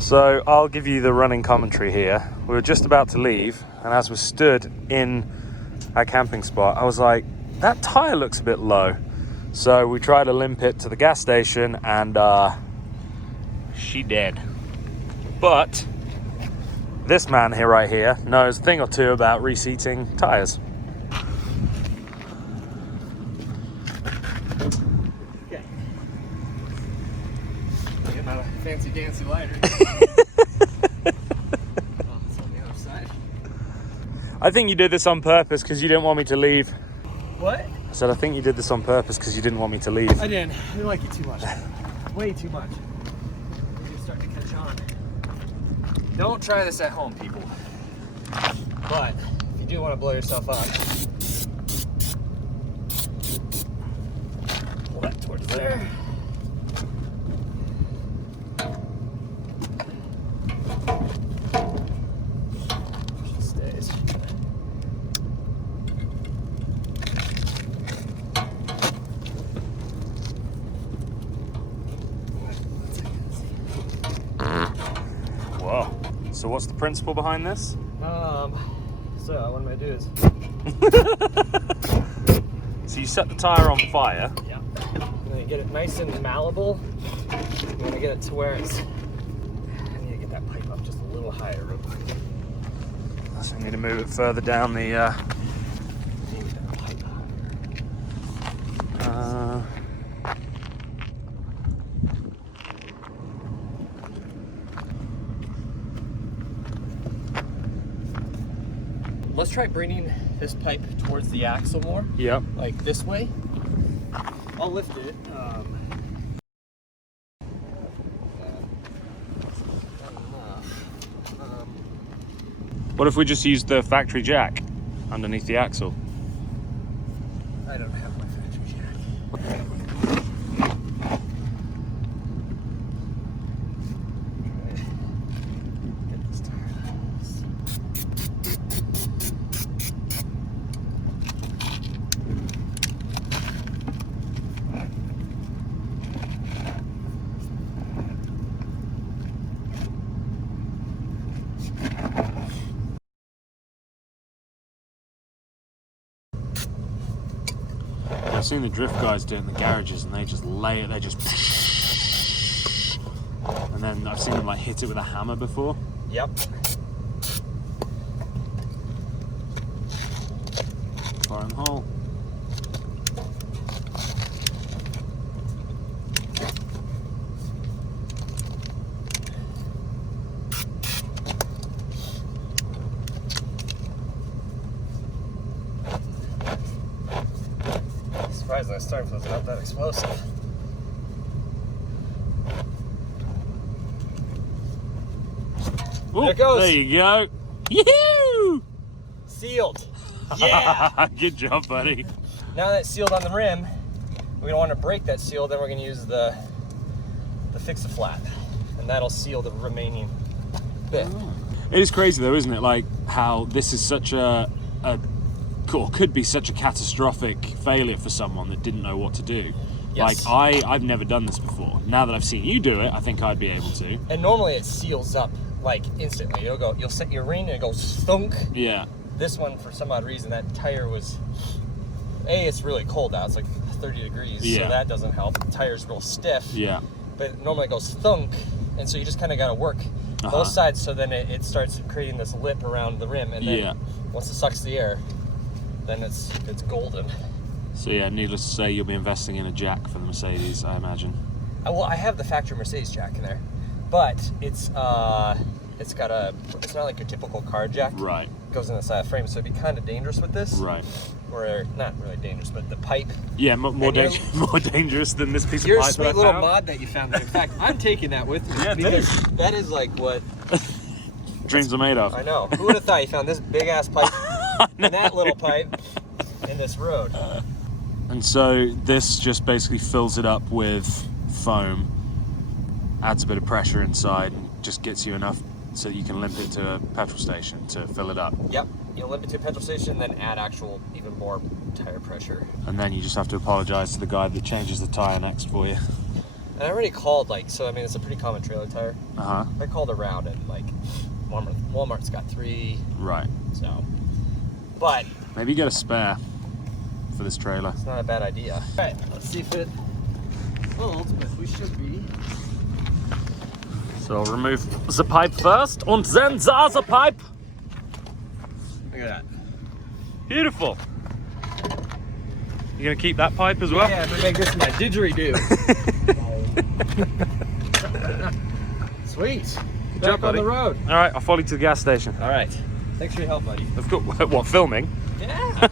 So I'll give you the running commentary here. We were just about to leave, and as we stood in our camping spot, I was like, that tire looks a bit low. So we tried to limp it to the gas station, and she dead. But this man here, right here, knows a thing or two about reseating tires. Okay. Get my fancy dancy lighter. I think you did this on purpose because you didn't want me to leave. What? I said, I think you did this on purpose because you didn't want me to leave. I didn't. I didn't like you too much. Way too much. You're starting to catch on. Don't try this at home, people. But if you do want to blow yourself up, pull that towards there. She stays. Whoa. So what's the principle behind this? So what I'm gonna do is. So you set the tire on fire. Yeah. I'm gonna get it nice and malleable. I'm gonna get it to where it's. I need to get that pipe up just a little higher real quick. So I need to move it further down the. Let's try bringing this pipe towards the axle more. Yep. Like this way. I'll lift it. What if we just use the factory jack underneath the axle? I don't have my factory jack. Get this tire. I've seen the drift guys do it in the garages, and they just lay it. They just, and then I've seen them like hit it with a hammer before. Yep. Fire in the hole. Surprisingly, this tire was not that explosive. Ooh, There it goes. There you go. Yoo-hoo! Sealed. Yeah. Good job, buddy. Now that it's sealed on the rim, we don't want to break that seal. Then we're going to use the fix-a-flat, and that'll seal the remaining bit. It is crazy though, isn't it? Like how this is such or could be such a catastrophic failure for someone that didn't know what to do. Yes. Like I've never done this before. Now that I've seen you do it, I think I'd be able to. And normally it seals up like instantly. You'll set your ring and it goes thunk. Yeah. This one, for some odd reason, that tire was, it's really cold out. It's like 30 degrees, Yeah. so that doesn't help. The tire's real stiff. Yeah. But normally it goes thunk, and so you just kind of got to work both sides, so then it starts creating this lip around the rim, and then once it sucks the air, then it's golden. So yeah, needless to say, you'll be investing in a jack for the Mercedes, I imagine. Well, I have the factory Mercedes jack in there, but it's not like your typical car jack. Right. It goes in the side of the frame, so it'd be kind of dangerous with this. Right. Or not really dangerous, but the pipe. Yeah, more dangerous than this piece of pipe. Your sweet little mod that you found there. In fact, I'm taking that with me. Yeah, because that is like what dreams are made of. I know. Who would have thought you found this big ass pipe and that little pipe in this road? And so this just basically fills it up with foam, adds a bit of pressure inside, and just gets you enough so that you can limp it to a petrol station to fill it up. Yep. You'll limp it to a petrol station, then add actual even more tire pressure. And then you just have to apologize to the guy that changes the tire next for you. And I already called, like, so I mean, it's a pretty common trailer tire. Uh-huh. I called around and, like, Walmart's got 3. Right. So, but Maybe get a spare for this trailer. it's not a bad idea. All right, let's see if it holds, but we should be. So remove the pipe first, and then the other pipe. Look at that. Beautiful. You gonna keep that pipe as well? Yeah, I'm gonna make this my didgeridoo. Sweet. Good Back job, buddy. on the road. All right, I'll follow you to the gas station. All right. Thanks for your help, buddy. Of course. What, filming? Yeah.